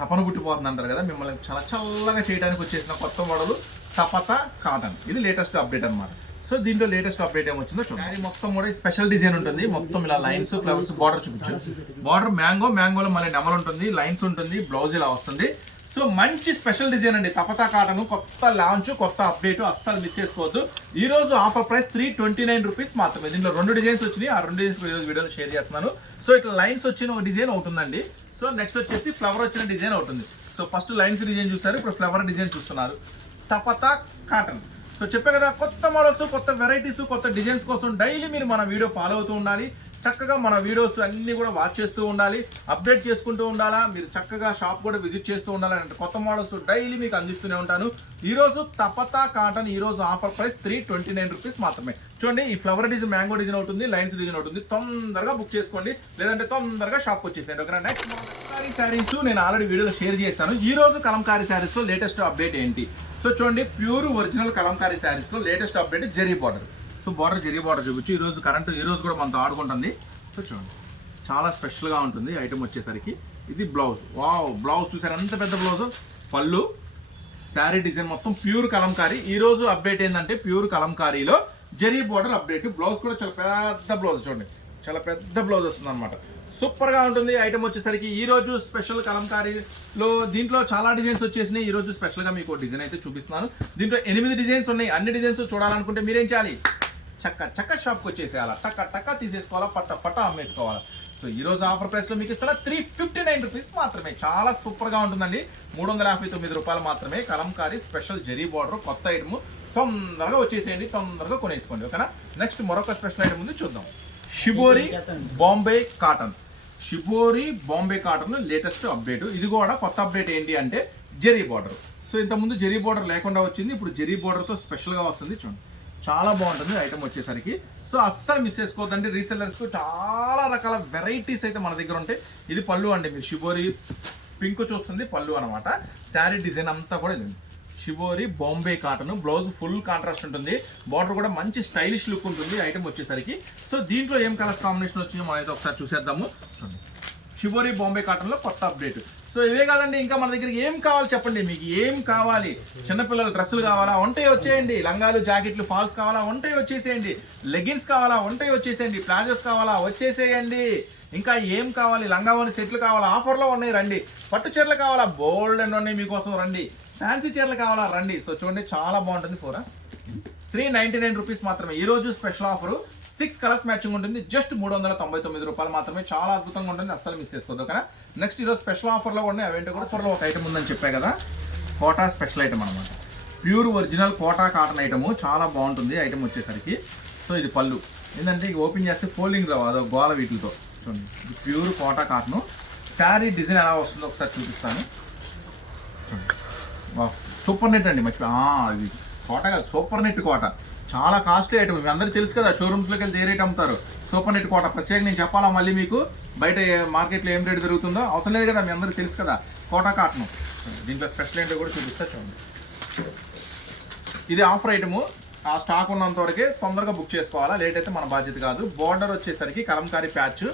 తపన పుట్టిపోతుంది అంటారు కదా? మిమ్మల్ని చాలా చల్లగా చేయడానికి వచ్చేసిన కొత్త మోడలు తపత కాటన్ ఇది లేటెస్ట్ అప్డేట్ అన్నమాట. సో దీంట్లో లేటెస్ట్ అప్డేట్ ఏమొచ్చిందో చూడండి మొత్తం కూడా స్పెషల్ డిజైన్ ఉంటుంది. మొత్తం ఇలా లైన్స్ ఫ్లవర్స్ బార్డర్ చూపించు. బార్డర్ మ్యాంగో మ్యాంగోలో మళ్ళీ నెమలు ఉంటుంది లైన్స్ ఉంటుంది బ్లౌజ్ ఇలా వస్తుంది. సో మంచి స్పెషల్ డిజైన్ అండి. తపతా కాటన్ కొత్త లాంచ్ కొత్త అప్డేట్ అస్సలు మిస్ చేసుకోవద్దు. ఈ రోజు offer price three twenty nine rupees మాత్రమే. దీంట్లో రెండు డిజైన్స్ వచ్చినాయి. ఆ రెండు డిజైన్స్ ఈరోజు వీడియోలో షేర్ చేస్తున్నాను. సో ఇట్లా లైన్స్ వచ్చిన ఒక డిజైన్ అవుతుందండి. సో నెక్స్ట్ వచ్చేసి ఫ్లవర్ వచ్చిన డిజైన్ అవుతుంది. సో ఫస్ట్ లైన్స్ డిజైన్ చూస్తారు ఇప్పుడు ఫ్లవర్ డిజైన్ చూస్తున్నారు. తపతా కాటన్. సో చెప్పే కదా కొత్త మోడల్స్ కొత్త వెరైటీస్ కొత్త డిజైన్స్ కోసం డైలీ మీరు మన వీడియో ఫాలో అవుతూ ఉండాలి. చక్కగా మన వీడియోస్ అన్నీ కూడా వాచ్ చేస్తూ ఉండాలి అప్డేట్ చేసుకుంటూ ఉండాలా మీరు చక్కగా షాప్ కూడా విజిట్ చేస్తూ ఉండాలి అంటే కొత్త మోడల్స్ డైలీ మీకు అందిస్తూనే ఉంటాను. ఈరోజు తపతా కాటన్ ఈరోజు offer price three twenty nine rupees మాత్రమే. చూడండి ఈ ఫ్లవర్ డిజైన్ మ్యాంగో డిజైన్ ఉంటుంది లైన్స్ డిజైన్ ఉంటుంది తొందరగా బుక్ చేసుకోండి లేదంటే తొందరగా షాప్కి వచ్చేసేయండి. ఓకేనా? నెక్స్ట్ కలంకారీ శారీస్ నేను ఆల్రెడీ వీడియోలో షేర్ చేశాను. ఈ రోజు కలంకారీ శారీస్లో లేటెస్ట్ అప్డేట్ ఏంటి? సో చూడండి ప్యూర్ ఒరిజినల్ కలంకారీ శారీస్లో latest update zari border so border zari border చూపించు. ఈ రోజు కరెంట్ ఈ రోజు కూడా మనతో ఆడుకుంటుంది. సో చూడండి. చాలా స్పెషల్గా ఉంటుంది ఐటమ్ వచ్చేసరికి. ఇది బ్లౌజ్. వావ్! బ్లౌజ్ చూసారు? ఎంత పెద్ద బ్లౌజ్? పళ్ళు. శారీ డిజైన్ మొత్తం ప్యూర్ కలంకారీ. ఈరోజు అప్డేట్ ఏంటంటే ప్యూర్ కలంకారీలో జెరీ బార్డర్ అప్డేట్. బ్లౌజ్ కూడా చాలా పెద్ద బ్లౌజ్ చూడండి. చాలా పెద్ద బ్లౌజ్ వస్తుంది అనమాట సూపర్గా ఉంటుంది ఐటమ్ వచ్చేసరికి. ఈ రోజు స్పెషల్ కలంకారీలో దీంట్లో చాలా డిజైన్స్ వచ్చేసినాయి. ఈ రోజు మీకు డిజైన్ అయితే చూపిస్తున్నాను. దీంట్లో ఎనిమిది డిజైన్స్ ఉన్నాయి. అన్ని డిజైన్స్ చూడాలనుకుంటే మీరేం చేయాలి? చక్క చక్క షాప్కి వచ్చేసేయాలా? టక్క టక్క తీసేసుకోవాలా పట్ట పట్ట అమ్మేసుకోవాలా? సో ఈ రోజు ఆఫర్ ప్రైస్లో మీకు ఇస్తారా త్రీ ఫిఫ్టీ నైన్ రూపీస్ మాత్రమే. చాలా సూపర్గా ఉంటుందండి. మూడు వందల యాభై తొమ్మిది రూపాయలు మాత్రమే. కలంకారీ స్పెషల్ జెరీ బార్డర్ కొత్త ఐటమ్. తొందరగా వచ్చేసేయండి. తొందరగా కొనేసుకోండి. ఓకేనా? నెక్స్ట్ మరొక స్పెషల్ ఐటమ్ ఉంది చూద్దాం. Shibori Bombay cotton. Shibori Bombay cotton latest update. ఇది కూడా కొత్త అప్డేట్ ఏంటి అంటే జెరీ బార్డర్. సో ఇంతకుముందు జెరీ బార్డర్ లేకుండా వచ్చింది. ఇప్పుడు జెరీ బార్డర్తో స్పెషల్గా వస్తుంది. చూడండి. చాలా బాగుంటుంది ఐటమ్ వచ్చేసరికి. సో అస్సలు మిస్ చేసుకోవద్దండి. రీసెల్లర్స్కు చాలా రకాల వెరైటీస్ అయితే మన దగ్గర ఉంటాయి. ఇది పళ్ళు అండి మీరు. షిబోరి పింక్ చూస్తుంది పళ్ళు అనమాట శారీ డిజైన్ అంతా కూడా ఇది. Shibori Bombay cotton blouse full contrast ఉంటుంది. బార్డర్ కూడా మంచి స్టైలిష్ లుక్ ఉంటుంది ఐటమ్ వచ్చేసరికి. సో దీంట్లో ఏం కలర్స్ కాంబినేషన్ వచ్చిందో మనం అయితే ఒకసారి చూసేద్దాము. చూడండి. షిబోరి బాంబే కాటన్లో కొత్త అప్డేట్ సో ఇవే కాదండి ఇంకా మన దగ్గర ఏం కావాలి చెప్పండి? మీకు ఏం కావాలి? చిన్నపిల్లల డ్రెస్సులు కావాలా? ఉంటాయి వచ్చేయండి. లంగాలు జాకెట్లు ఫాల్స్ కావాలా? ఉంటాయి వచ్చేసేయండి. లెగిన్స్ కావాలా? ఉంటాయి వచ్చేసేయండి. ప్లాజోస్ కావాలా? వచ్చేసేయండి. ఇంకా ఏం కావాలి? లంగావని సెట్లు కావాలా? ఆఫర్లో ఉన్నాయి రండి. పట్టు చీరలు కావాలా? బోల్డ్ అండ్ ఉన్నాయి మీకోసం రండి. ఫ్యాన్సీ చీరలు కావాలా? రండి. సో చూడండి చాలా బాగుంటుంది ఫోరా. త్రీ నైంటీ నైన్ రూపీస్ మాత్రమే. ఈరోజు special offer. Six colours matching ఉంటుంది. జస్ట్ మూడు వందల తొంభై తొమ్మిది రూపాయలు మాత్రమే. చాలా అద్భుతంగా ఉంటుంది. అస్సలు మిస్ చేసుకోవద్దు ఓకేనా? నెక్స్ట్ ఈరోజు స్పెషల్ ఆఫర్లో ఉన్నాయి అవేంటి కూడా త్వరలో ఒక ఐటమ్ ఉందని చెప్పా కదా? కోటా స్పెషల్ ఐటమ్ అనమాట pure original Kota cotton item చాలా బాగుంటుంది. ఐటమ్ వచ్చేసరికి. సో ఇది పళ్ళు. ఏంటంటే ఇక ఓపెన్ చేస్తే ఫోల్డింగ్ రావు. అదో గోల వీటితో. చూడండి ఇది pure Kota cotton sari design ఎలా వస్తుందో ఒకసారి చూపిస్తాను. సూపర్ నెట్ అండి. మర్చిపోయి అది ఇది కోట కాదు. Super net Kota. చాలా కాస్ట్లీ ఐటమ్ అందరూ అందరికీ తెలుసు కదా షోరూమ్స్లోకి వెళ్ళి ఏ రేట్ అమ్ముతారు? Super net Kota. ప్రత్యేక నేను చెప్పాలా మళ్ళీ మీకు? బయట మార్కెట్లో ఏం రేట్ దొరుకుతుందో? అవసరం లేదు కదా మీ అందరికీ తెలుసు కదా కోట కాటన్ దీంట్లో స్పెషల్ ఏంటో కూడా చూపిస్తా చూడండి. ఇది ఆఫర్ ఐటము ఆ స్టాక్ ఉన్నంత వరకే తొందరగా బుక్ చేసుకోవాలా? లేట్ అయితే మన బాధ్యత కాదు. బార్డర్ వచ్చేసరికి కలంకారీ ప్యాచ్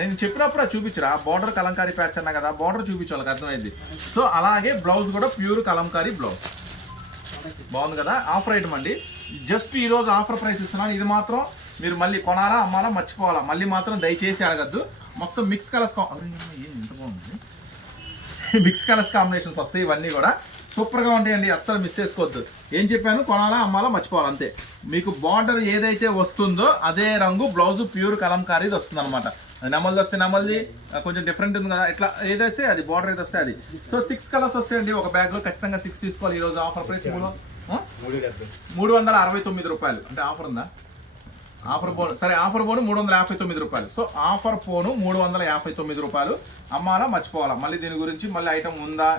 నేను చెప్పినప్పుడు చూపించరా. బార్డర్ కలంకారీ ప్యాచ్ అన్నా కదా బార్డర్ చూపించాలి అర్థమైంది. సో అలాగే బ్లౌజ్ కూడా ప్యూర్ కలంకారీ బ్లౌజ్ బాగుంది కదా? ఆఫర్ ఐటమ్ అండి. జస్ట్ ఈరోజు ఆఫర్ ప్రైస్ ఇస్తున్నాను ఇది మాత్రం మీరు మళ్ళీ కొనాలా అమ్మాలా మర్చిపోవాలా? మళ్ళీ మాత్రం దయచేసి అడగద్దు. మొత్తం మిక్స్ కలర్స్ ఎంత బాగుంది? మిక్స్ కలర్స్ కాంబినేషన్స్ వస్తాయి ఇవన్నీ కూడా. సూపర్గా ఉంటాయండి. అస్సలు మిస్ చేసుకోవద్దు. ఏం చెప్పాను? కొనాలా అమ్మాలా మర్చిపోవాలి? అంతే. మీకు బార్డర్ ఏదైతే వస్తుందో అదే రంగు బ్లౌజ్ ప్యూర్ కలంకారీది వస్తుంది అనమాట నెమల్ది వస్తే నెమల్ది కొంచెం డిఫరెంట్ ఉంది కదా. ఇట్లా ఏదైతే అది బార్డర్ ఏది వస్తే అది. సో సిక్స్ కలర్స్ వస్తాయండి. ఒక బ్యాగ్లో ఖచ్చితంగా సిక్స్ తీసుకోవాలి ఈరోజు. ఆఫర్ ప్రైస్ మూడు? మూడు వందల అరవై తొమ్మిది రూపాయలు. అంటే ఆఫర్ ఉందా? ఆఫర్ పోను సరే ఆఫర్ పోను మూడు వందల యాభై తొమ్మిది రూపాయలు. సో ఆఫర్ పోను మూడు వందల యాభై తొమ్మిది రూపాయలు. అమ్మాలా మర్చిపోవాలా? మళ్ళీ దీని గురించి మళ్ళీ ఐటమ్ ఉందా?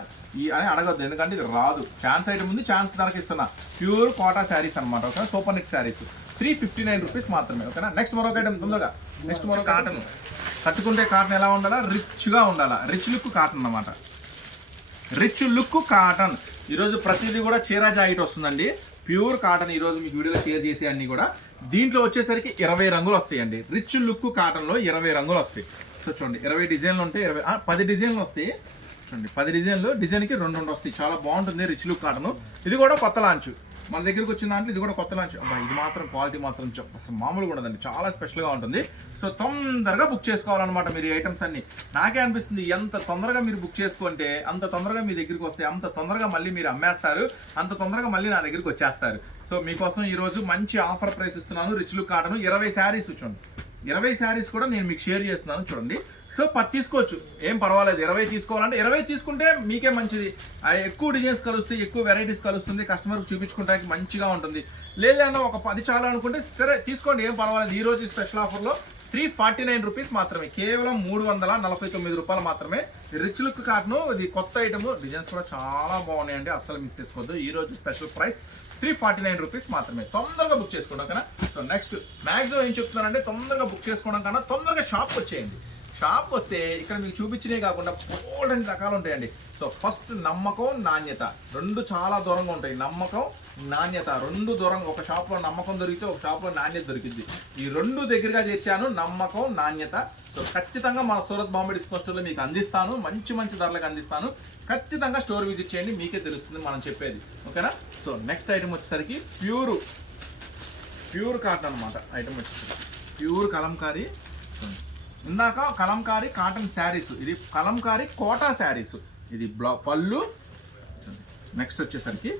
ఈ అని అడగద్దు. ఎందుకంటే ఇది రాదు. ఛాన్స్ ఐటమ్ ఉంది. ఛాన్స్ ధరకి ఇస్తున్నా. ప్యూర్ కోటా శారీస్ అనమాట okay super Nick saris three fifty nine rupees మాత్రమే ఓకేనా నెక్స్ట్ మరొక ఐటమ్ తొందరగా. నెక్స్ట్ మరొక కాటన్ కట్టుకుంటే కాటన్ ఎలా ఉండాలా? రిచ్గా ఉండాలా? రిచ్ లుక్ కాటన్ అన్నమాట. రిచ్ లుక్ కాటన్ ఈరోజు ప్రతిదీ కూడా చీర జాకెట్ వస్తుందండి. ప్యూర్ కాటన్ ఈరోజు మీకు వీడియోలో షేర్ చేసే అన్ని కూడా. దీంట్లో వచ్చేసరికి ఇరవై రంగులు వస్తాయండి. రిచ్ లుక్ కాటన్లో ఇరవై రంగులు వస్తాయి. సో చూడండి ఇరవై డిజైన్లు ఉంటే ఇరవై పది డిజైన్లు వస్తాయి. చూడండి పది డిజైన్లు డిజైన్కి రెండు రెండు వస్తాయి. చాలా బాగుంటుంది రిచ్ లుక్ కాటన్ ఇది కూడా కొత్త లాంచ్ మన దగ్గరకు వచ్చిన దాంట్లో ఇది కూడా కొత్త లాంచ్ ఇది మాత్రం క్వాలిటీ మాత్రం అసలు మామూలుగా ఉండదండి. చాలా స్పెషల్గా ఉంటుంది. సో తొందరగా బుక్ చేసుకోవాలన్నమాట మీరు ఈ ఐటమ్స్ అన్ని. నాకే అనిపిస్తుంది ఎంత తొందరగా మీరు బుక్ చేసుకుంటే అంత తొందరగా మీ దగ్గరికి వస్తే అంత తొందరగా మళ్ళీ మీరు అమ్మేస్తారు అంత తొందరగా మళ్ళీ నా దగ్గరికి వచ్చేస్తారు. సో మీకోసం ఈరోజు మంచి ఆఫర్ ప్రైస్ ఇస్తున్నాను. Rich look cotton. ఇరవై శారీస్ చూడండి. ఇరవై శారీస్ కూడా నేను మీకు షేర్ చేస్తున్నాను చూడండి. సో పది తీసుకోవచ్చు. ఏం పర్వాలేదు. ఇరవై తీసుకోవాలంటే ఇరవై తీసుకుంటే మీకే మంచిది. ఎక్కువ డిజైన్స్ కలుస్తాయి ఎక్కువ వెరైటీస్ కలుస్తుంది కస్టమర్కి చూపించుకోవడానికి మంచిగా ఉంటుంది. లేదన్నా ఒక పది చాలు అనుకుంటే సరే తీసుకోండి ఏం పర్వాలేదు. ఈ రోజు స్పెషల్ ఆఫర్లో త్రీ ఫార్టీ నైన్ రూపీస్ మాత్రమే. కేవలం మూడు వందల నలభై తొమ్మిది రూపాయలు మాత్రమే. రిచ్ లుక్ కాటను ఇది కొత్త ఐటమ్ డిజైన్స్ కూడా చాలా బాగున్నాయండి. అస్సలు మిస్ చేసుకోవద్దు. ఈ రోజు special price three forty nine rupees మాత్రమే. తొందరగా బుక్ చేసుకోవడం కన్నా. సో నెక్స్ట్ మ్యాక్సిమం ఏం చెప్తున్నానంటే తొందరగా బుక్ చేసుకోవడం కన్నా తొందరగా షాప్ వచ్చేయండి. షాప్ వస్తే ఇక్కడ మీకు చూపించినే కాకుండా బోల్డ్ రకాలు ఉంటాయండి. సో ఫస్ట్ నమ్మకం నాణ్యత. రెండు చాలా దూరంగా ఉంటాయి. నమ్మకం నాణ్యత. రెండు దూరంగా ఒక షాప్లో నమ్మకం దొరికితే ఒక షాప్లో నాణ్యత దొరికింది ఈ రెండు దగ్గరగా చేర్చాను నమ్మకం నాణ్యత. సో ఖచ్చితంగా మన సూరత్ బాంబే డిస్కౌంట్ స్టోర్లో మీకు అందిస్తాను. మంచి మంచి ధరలకు అందిస్తాను. ఖచ్చితంగా స్టోర్ విజిట్ చేయండి మీకే తెలుస్తుంది మనం చెప్పేది. ఓకేనా? సో నెక్స్ట్ ఐటమ్ వచ్చేసరికి ప్యూర్. ప్యూర్ కాటన్ అనమాట ఐటమ్ వచ్చేసరికి. ప్యూర్ కలంకారీ ఇందాక కలంకారీ కాటన్ శారీస్. ఇది కలంకారీ కోటా శారీస్. ఇది బ్లౌ పళ్ళు. నెక్స్ట్ వచ్చేసరికి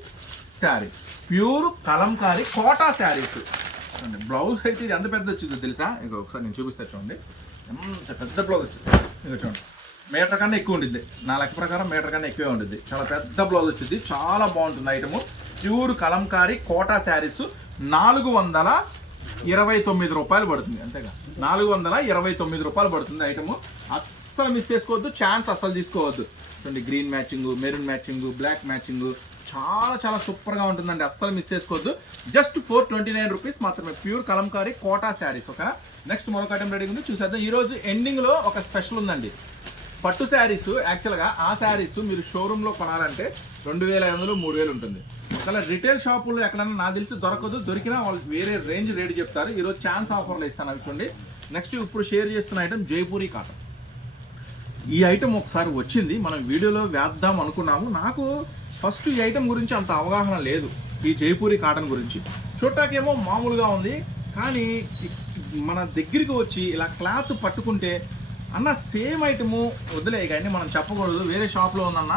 శారీ. ప్యూర్ కలంకారీ కోటా శారీస్. బ్లౌజ్ అయితే ఇది ఎంత పెద్ద వచ్చిందో తెలుసా? ఇక ఒకసారి నేను చూపిస్తా చూడండి. ఎంత పెద్ద బ్లౌజ్ వచ్చింది. ఇక చూడండి. మీటర్ కన్నా ఎక్కువ ఉండిద్ది. నా లెక్క ప్రకారం మీటర్ కన్నా ఎక్కువే ఉండిద్ది. చాలా పెద్ద బ్లౌజ్ వచ్చింది. చాలా బాగుంటుంది ఐటము. ప్యూర్ కలంకారీ కోటా శారీస్ నాలుగు వందల ఇరవై తొమ్మిది రూపాయలు పడుతుంది. అంతేగా. నాలుగు వందల ఇరవై తొమ్మిది రూపాయలు పడుతుంది ఐటమ్. అస్సలు మిస్ చేసుకోవద్దు ఛాన్స్ అస్సలు తీసుకోవద్దు. చూడండి green matching maroon matching black matching చాలా చాలా సూపర్గా ఉంటుందండి. అస్సలు మిస్ చేసుకోవద్దు. Just four twenty nine rupees మాత్రమే. ప్యూర్ కలంకారీ కోటా శారీస్ ఓకేనా? నెక్స్ట్ మరొక ఐటమ్ రెడీ ఉంది. చూసేద్దాం. ఈరోజు ఎండింగ్లో ఒక స్పెషల్ ఉందండి. పట్టు శారీస్ యాక్చువల్గా ఆ శారీస్ మీరు షోరూంలో కొనాలంటే రెండు వేల ఐదు వందలు మూడు వేలు ఉంటుంది. ఒకవేళ రిటైల్ షాపుల్లో ఎక్కడన్నా నాకు తెలిసి దొరకదు దొరికినా వాళ్ళు వేరే రేంజ్ రేట్ చెప్తారు. ఈరోజు ఛాన్స్ ఆఫర్లు ఇస్తాను అవి చూడండి నెక్స్ట్ ఇప్పుడు షేర్ చేస్తున్న ఐటమ్ జైపూరి కాటన్ ఈ ఐటమ్ ఒకసారి వచ్చింది. మనం వీడియోలో వేద్దాం అనుకున్నాము. నాకు ఫస్ట్ ఈ ఐటమ్ గురించి అంత అవగాహన లేదు. ఈ జైపూరి కాటన్ గురించి. చూడటాకేమో మామూలుగా ఉంది. కానీ మన దగ్గరికి వచ్చి ఇలా క్లాత్ పట్టుకుంటే అన్న సేమ్ ఐటము వదిలే కానీ మనం చెప్పకూడదు. వేరే షాప్లో ఉందన్న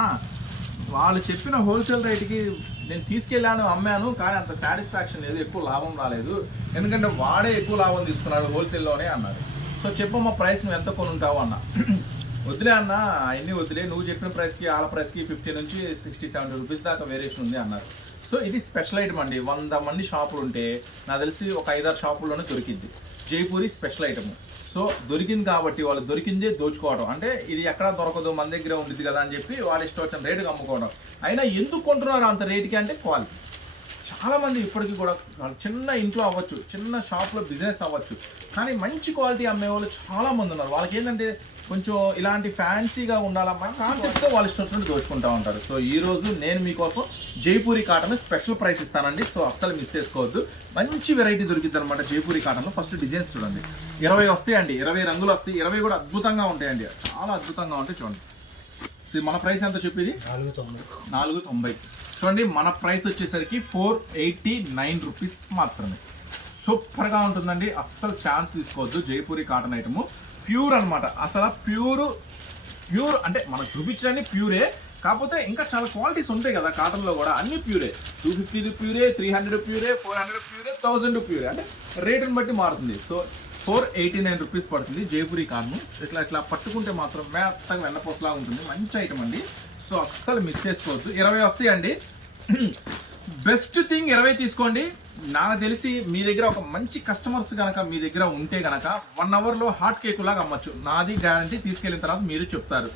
వాళ్ళు చెప్పిన హోల్సేల్ రేట్కి నేను తీసుకెళ్ళాను అమ్మాను కానీ అంత సాటిస్ఫాక్షన్ లేదు ఎక్కువ లాభం రాలేదు. ఎందుకంటే వాడే ఎక్కువ లాభం తీసుకున్నాడు హోల్సేల్లోనే అన్నారు సో చెప్పమ్మా ప్రైస్ నువ్వు ఎంత కొనుంటావు అన్న. వదిలే అన్న అన్ని వదిలే నువ్వు చెప్పిన ప్రైస్కి వాళ్ళ ప్రైస్కి ఫిఫ్టీ నుంచి సిక్స్టీ సెవెంటీ రూపీస్ దాకా వేరియేషన్ ఉంది అన్నారు. సో ఇది స్పెషల్ ఐటమ్ అండి. వంద మంది షాపులు ఉంటే నాకు తెలిసి ఒక ఐదారు షాపుల్లోనే దొరికింది జైపూరి స్పెషల్ ఐటమ్ సో దొరికింది కాబట్టి వాళ్ళు దొరికిందే దోచుకోవడం. అంటే ఇది ఎక్కడా దొరకదు మన దగ్గర ఉంటుంది కదా అని చెప్పి వాళ్ళు ఇష్టం వచ్చిన రేటుకి అమ్ముకోవడం. అయినా ఎందుకు కొంటున్నారు అంత రేటుకి అంటే క్వాలిటీ. చాలా మంది ఇప్పటికీ కూడా చిన్న ఇంట్లో అవ్వచ్చు చిన్న షాప్లో బిజినెస్ అవ్వచ్చు కానీ మంచి క్వాలిటీ అమ్మే వాళ్ళు చాలా మంది ఉన్నారు. వాళ్ళకి ఏంటంటే కొంచెం ఇలాంటి ఫ్యాన్సీగా ఉండాలమ్మా కాన్సెప్ట్తో వాళ్ళు ఇష్టం దోచుకుంటా ఉంటారు. సో ఈ రోజు నేను మీకోసం జైపూరి కాటన్ స్పెషల్ ప్రైస్ ఇస్తానండి. సో అస్సలు మిస్ చేసుకోవద్దు. మంచి వెరైటీ దొరికింది అనమాట జైపూరి కాటన్ ఫస్ట్ డిజైన్స్ చూడండి. ఇరవై వస్తాయండి. ఇరవై రంగులు వస్తాయి. ఇరవై కూడా అద్భుతంగా ఉంటాయండి. చాలా అద్భుతంగా ఉంటాయి చూడండి. సో మన ప్రైస్ ఎంత చెప్పేది నాలుగు తొమ్మిది నాలుగు తొంభై. చూడండి మన ప్రైస్ వచ్చేసరికి ఫోర్ ఎయిటీ నైన్ రూపీస్ మాత్రమే. సూపర్గా ఉంటుందండి. అస్సలు ఛాన్స్ తీసుకోవద్దు. జైపూరి కాటన్ ఐటమ్ ప్యూర్ అన్నమాట. అసలు ప్యూర్ ప్యూర్ అంటే మనం చూపించడానికి ప్యూరే కాకపోతే ఇంకా చాలా క్వాలిటీస్ ఉంటాయి కదా కాటన్లో కూడా. అన్ని ప్యూరే టూ ఫిఫ్టీది ప్యూరే త్రీ హండ్రెడ్ ప్యూరే ఫోర్ హండ్రెడ్ ప్యూరే థౌజండ్ ప్యూరే అంటే రేటుని బట్టి మారుతుంది. So four eighty nine rupees పడుతుంది జైపూరి కాటన్ ఇట్లా ఇట్లా పట్టుకుంటే మాత్రం మెత్తగా వెన్నపోసలా ఉంటుంది. మంచి ఐటమ్ అండి. సో అస్సలు మిస్ చేసుకోవద్దు. ఇరవై వస్తాయండి బెస్ట్ థింగ్ ఇరవై తీసుకోండి. నాకు తెలిసి మీ దగ్గర ఒక మంచి కస్టమర్స్ కనుక మీ దగ్గర ఉంటే కనుక వన్ అవర్లో హాట్ కేక్ లాగా అమ్మచ్చు. నాది గ్యారంటీ తీసుకెళ్ళిన తర్వాత మీరు చెప్తారు.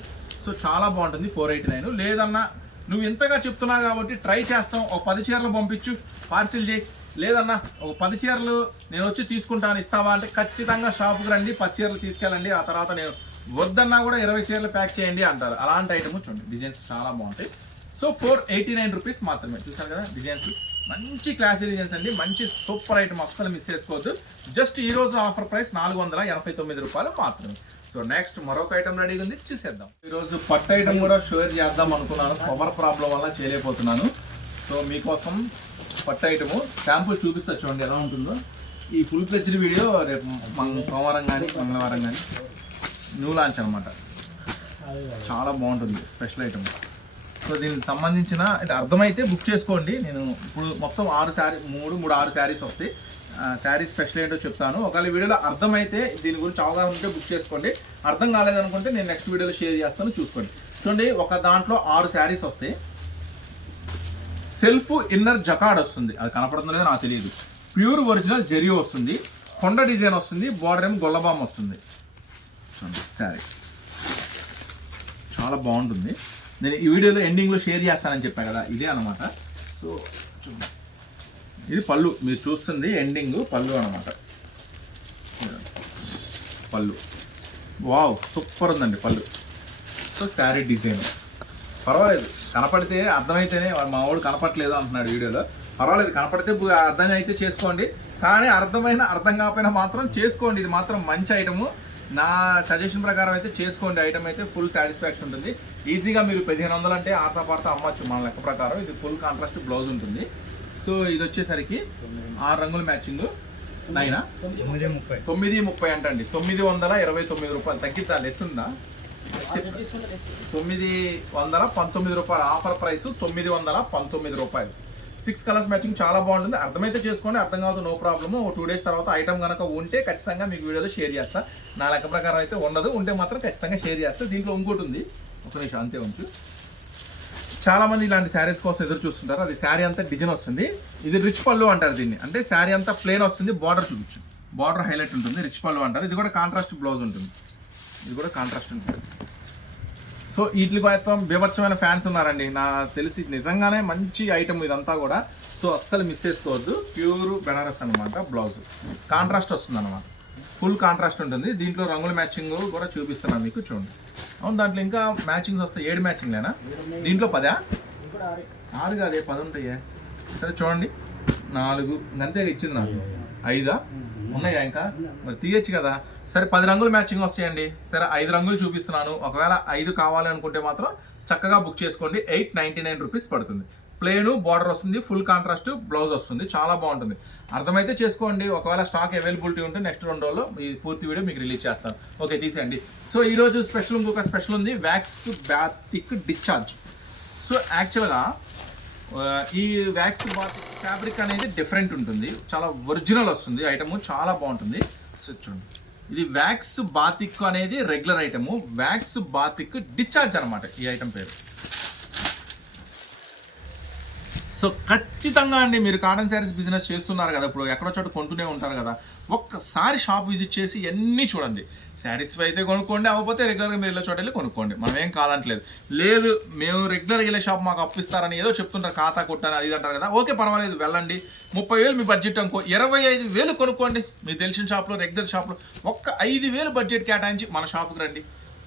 సో చాలా బాగుంటుంది ఫోర్ ఎయిటీ నైన్ లేదన్నా నువ్వు ఎంతగా చెప్తున్నావు కాబట్టి ట్రై చేస్తాం. ఒక పది చీరలు పంపించు పార్సిల్ చేయి. లేదన్నా ఒక పది చీరలు నేను వచ్చి తీసుకుంటాను ఇస్తావా అంటే ఖచ్చితంగా షాప్కి రండి పది చీరలు తీసుకెళ్ళండి. ఆ తర్వాత నేను వద్దన్నా కూడా ఇరవై చీరలు ప్యాక్ చేయండి అంటారు. అలాంటి ఐటమ్ చూడండి. డిజైన్స్ చాలా బాగుంటాయి. So four eighty nine rupees మాత్రమే. చూసారు కదా డిజైన్స్. మంచి క్లాసీ డిజైన్స్ అండి. మంచి సూపర్ ఐటమ్ అస్సలు మిస్ చేసుకోవద్దు. జస్ట్ ఈ రోజు ఆఫర్ ప్రైస్ నాలుగు వందల ఎనభై తొమ్మిది రూపాయలు మాత్రమే. సో నెక్స్ట్ మరొక ఐటమ్ రెడీగా ఉంది. చూసేద్దాం. ఈరోజు పట్టు ఐటమ్ కూడా షేర్ చేద్దాం అనుకున్నాను. పవర్ ప్రాబ్లం వల్ల చేయలేకపోతున్నాను. సో మీకోసం పట్టు ఐటమ్ శాంపుల్ చూపిస్తా చూడండి ఎలా ఉంటుందో. ఈ ఫుల్ ఫ్లెజ్డ్ వీడియో రేపు సోమవారం కానీ మంగళవారం కానీ న్యూ లాంచ్ అనమాట చాలా బాగుంటుంది స్పెషల్ ఐటమ్ సో దీనికి సంబంధించిన అంటే అర్థమైతే బుక్ చేసుకోండి. నేను ఇప్పుడు మొత్తం ఆరు శారీ మూడు మూడు ఆరు శారీస్ వస్తాయి. శారీ స్పెషల్ ఏంటో చెప్తాను. ఒకవేళ వీడియోలో అర్థమైతే దీని గురించి అవగాహన ఉంటే బుక్ చేసుకోండి. అర్థం కాలేదనుకుంటే నేను నెక్స్ట్ వీడియోలో షేర్ చేస్తాను చూసుకోండి. చూడండి ఒక దాంట్లో ఆరు శారీస్ వస్తాయి. సెల్ఫ్ ఇన్నర్ జకాడ్ వస్తుంది. అది కనపడుతుందో లేదో నాకు తెలియదు. ప్యూర్ ఒరిజినల్ జెరీ వస్తుంది. కొండ డిజైన్ వస్తుంది. బార్డర్ ఏమో గొల్లబామ్ వస్తుంది. చూడండి శారీ. చాలా బాగుంటుంది. నేను ఈ వీడియోలో ఎండింగ్లో షేర్ చేస్తానని చెప్పాను కదా ఇదే అనమాట సో చూడండి ఇది పళ్ళు. మీరు చూస్తుంది ఎండింగ్ పళ్ళు అనమాట పళ్ళు. వావ్ సూపర్ ఉందండి పళ్ళు. So sari design. పర్వాలేదు కనపడితే అర్థమైతేనే మా వాడు కనపట్లేదు అంటున్నాడు వీడియోలో. పర్వాలేదు కనపడితే అర్థం అయితే చేసుకోండి. కానీ అర్థమైన అర్థం కాకపోయినా మాత్రం చేసుకోండి. ఇది మాత్రం మంచి ఐటము నా సజెషన్ ప్రకారం అయితే చేసుకోండి. ఐటమ్ అయితే ఫుల్ సాటిస్ఫాక్షన్ ఉంటుంది. ఈజీగా మీరు పదిహేను వందలు అంటే ఆడతా పాడతా అమ్మచ్చు మన లెక్క ప్రకారం. ఇది ఫుల్ కాంట్రాస్ట్ బ్లౌజ్ ఉంటుంది. సో ఇది వచ్చేసరికి ఆరు రంగుల మ్యాచింగ్ నైనా తొమ్మిది ముప్పై. తొమ్మిది ముప్పై అంటండి. తొమ్మిది వందల ఇరవై తొమ్మిది రూపాయలు. తగ్గిద్దా? లెస్ ఉందా? తొమ్మిది వందల పంతొమ్మిది రూపాయలు. ఆఫర్ ప్రైస్ తొమ్మిది వందల పంతొమ్మిది రూపాయలు. సిక్స్ కలర్స్ మ్యాచింగ్ చాలా బాగుంటుంది. అర్థమైతే చేసుకోండి అర్థం కావద్దు నో ప్రాబ్లమ్. ఓ టూ డేస్ తర్వాత ఐటమ్ కనుక ఉంటే ఖచ్చితంగా మీకు వీడియోలో షేర్ చేస్తా. నా లెక్క ప్రకారం అయితే ఉండదు ఉంటే మాత్రం ఖచ్చితంగా షేర్ చేస్తా. దీంట్లో ఇంకోటి ఉంది. ఒక నిమిషం అంతే ఉంచు. చాలా మంది ఇలాంటి శారీస్ కోసం ఎదురు చూస్తుంటారు. అది శారీ అంతా డిజైన్ వస్తుంది. ఇది రిచ్ పళ్ళు అంటారు దీన్ని. అంటే శారీ అంతా ప్లేన్ వస్తుంది బార్డర్ చూపించు. బార్డర్ హైలైట్ ఉంటుంది రిచ్ పళ్ళు అంటారు. ఇది కూడా కాంట్రాస్ట్ బ్లౌజ్ ఉంటుంది. ఇది కూడా కాంట్రాస్ట్ ఉంటుంది. సో వీటికి మాత్రం బీభత్సమైన ఫ్యాన్స్ ఉన్నారండి. నా తెలిసి నిజంగానే మంచి ఐటమ్ ఇదంతా కూడా. సో అస్సలు మిస్ చేసుకోవద్దు. ప్యూర్ బెనారస్ అనమాట బ్లౌజ్. కాంట్రాస్ట్ వస్తుంది అనమాట ఫుల్ కాంట్రాస్ట్ ఉంటుంది. దీంట్లో రంగుల మ్యాచింగ్ కూడా చూపిస్తున్నాను మీకు చూడండి. అవును దాంట్లో ఇంకా మ్యాచింగ్స్ వస్తాయి. ఏడు మ్యాచింగ్లేనా? దీంట్లో పదా? ఆరు కాదే పది ఉంటాయే సరే చూడండి. నాలుగు. అంతే ఇచ్చింది నాకు. ఐదా? ఉన్నాయా ఇంకా? మరి తీయచ్చు కదా. సరే పది రంగులు మ్యాచింగ్ వస్తాయండి. సరే ఐదు రంగులు చూపిస్తున్నాను. ఒకవేళ ఐదు కావాలి అనుకుంటే మాత్రం చక్కగా బుక్ చేసుకోండి. ఎయిట్ నైంటీ నైన్ రూపీస్ పడుతుంది. ప్లేను బార్డర్ వస్తుంది ఫుల్ కాంట్రాస్ట్ బ్లౌజ్ వస్తుంది. చాలా బాగుంటుంది. అర్థమైతే చేసుకోండి. ఒకవేళ స్టాక్ అవైలబిలిటీ ఉంటే నెక్స్ట్ రెండు రోజుల్లో ఈ పూర్తి వీడియో మీకు రిలీజ్ చేస్తాను. ఓకే తీసేయండి. సో ఈరోజు స్పెషల్ ఇంకొక స్పెషల్ ఉంది. Wax బ్యాతిక్ discharge. సో యాక్చువల్గా ఈ వ్యాక్స్ బాతిక్ ఫ్యాబ్రిక్ అనేది డిఫరెంట్ ఉంటుంది. చాలా ఒరిజినల్ వస్తుంది. ఐటమ్ చాలా బాగుంటుంది. సో చూడండి. ఇది వ్యాక్స్ బాతిక్ అనేది regular item. Wax batik discharge అనమాట ఈ ఐటమ్ పేరు. సో ఖచ్చితంగా అండి మీరు కాటన్ శారీస్ బిజినెస్ చేస్తున్నారు కదా. ఇప్పుడు ఎక్కడో చోట కొంటూనే ఉంటారు కదా. ఒక్కసారి షాప్ విజిట్ చేసి అన్నీ చూడండి. సాటిస్ఫై అయితే కొనుక్కోండి అవ్వకపోతే రెగ్యులర్గా మీరు వెళ్ళే చోట వెళ్ళి కొనుక్కోండి. మనం ఏం కాదంటలేదు. లేదు మేము రెగ్యులర్గా వెళ్ళే షాప్ మాకు అప్పిస్తారని ఏదో చెప్తుంటారు. ఖాతా కొట్టని అది అంటారు కదా. ఓకే పర్వాలేదు వెళ్ళండి. ముప్పై వేలు మీ బడ్జెట్ అనుకో ఇరవై ఐదు వేలు కొనుక్కోండి. మీకు తెలిసిన షాప్లో రెగ్యులర్ షాప్లో ఒక్క ఐదు వేలు బడ్జెట్ కేటాయించి మన షాప్కి రండి.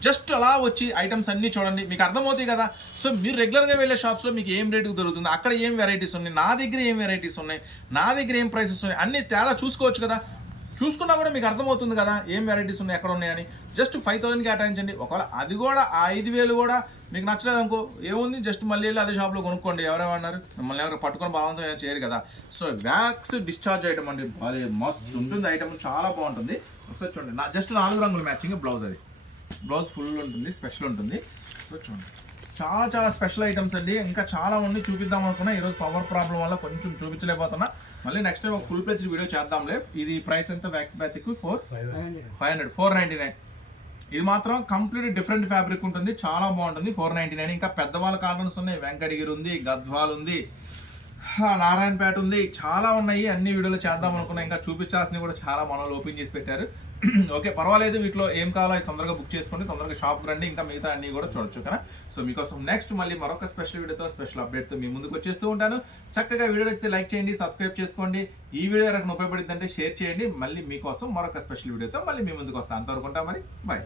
జస్ట్ అలా వచ్చి ఐటమ్స్ అన్నీ చూడండి మీకు అర్థమవుతాయి కదా? సో మీరు రెగ్యులర్గా వెళ్ళే షాప్స్లో మీకు ఏం రేటుకు దొరుకుతుంది? అక్కడ ఏం వెరైటీస్ ఉన్నాయి? నా దగ్గర ఏం వెరైటీస్ ఉన్నాయి? నా దగ్గర ఏం ప్రైసెస్ ఉన్నాయి? అన్ని తేడా చూసుకోవచ్చు కదా? చూసుకున్నా కూడా మీకు అర్థమవుతుంది కదా ఏం వెరైటీస్ ఉన్నాయి ఎక్కడ ఉన్నాయని. జస్ట్ ఫైవ్ థౌసండ్ కేటాయించండి ఒకవేళ అది కూడా ఆ ఐదు వేలు కూడా మీకు నచ్చలేదు అనుకో ఏముంది? జస్ట్ మళ్ళీ వెళ్ళి అదే షాప్లో కొనుక్కోండి. ఎవరేమన్నారు మిమ్మల్ని ఎవరు పట్టుకొని బలవంతం చేయరు కదా. సో వ్యాక్స్ డిశ్చార్జ్ ఐటమ్ అండి. మస్తు ఉంటుంది. ఐటమ్ చాలా బాగుంటుంది. ఒకసారి చూడండి. నా జస్ట్ నాలుగు రంగుల మ్యాచింగ్ బ్లౌజ్ అది. బ్లౌజ్ ఫుల్ ఉంటుంది స్పెషల్ ఉంటుంది. సో చూడండి. చాలా చాలా స్పెషల్ ఐటమ్స్ అండి. ఇంకా చాలా ఉన్నాయి చూపిద్దాం అనుకున్నా. ఈరోజు పవర్ ప్రాబ్లం వల్ల కొంచెం చూపించలేకపోతున్నా. మళ్ళీ నెక్స్ట్ టైం ఒక ఫుల్ ప్లేజ్ వీడియో చేద్దాంలే ఇది ప్రైస్ ఎంత? Wax batik four five hundred four ninety nine ఇది మాత్రం కంప్లీట్ డిఫరెంట్ ఫ్యాబ్రిక్ ఉంటుంది. చాలా బాగుంటుంది. ఫోర్ నైంటీ నైన్ ఇంకా పెద్దవాళ్ళ కాటన్స్ ఉన్నాయి. వెంకటగిరి ఉంది గద్వాల్ ఉంది నారాయణపేట ఉంది. చాలా ఉన్నాయి. అన్ని వీడియోలు చేద్దాం అనుకున్నా. ఇంకా చూపించాల్సినవి కూడా చాలా మనలో ఓపెన్ చేసి పెట్టారు. ఓకే పర్వాలేదు వీటిలో ఏం కావాలో తొందరగా బుక్ చేసుకోండి తొందరగా షాప్కి రండి ఇంకా మిగతా అన్ని కూడా చూడొచ్చు కదా సో మీకోసం నెక్స్ట్ మళ్ళీ మరొక స్పెషల్ వీడియోతో స్పెషల్ అప్డేట్తో మీ ముందుకు వచ్చేస్తూ ఉంటాను. చక్కగా వీడియో నచ్చితే లైక్ చేయండి సబ్స్క్రైబ్ చేసుకోండి. ఈ వీడియో కనుక ఉపయోగపడిందంటే షేర్ చేయండి. మళ్ళీ మీకోసం మరొక స్పెషల్ వీడియోతో మళ్ళీ మీ ముందుకు వస్తాను అంతవరకు ఉంటాం మరి. బాయ్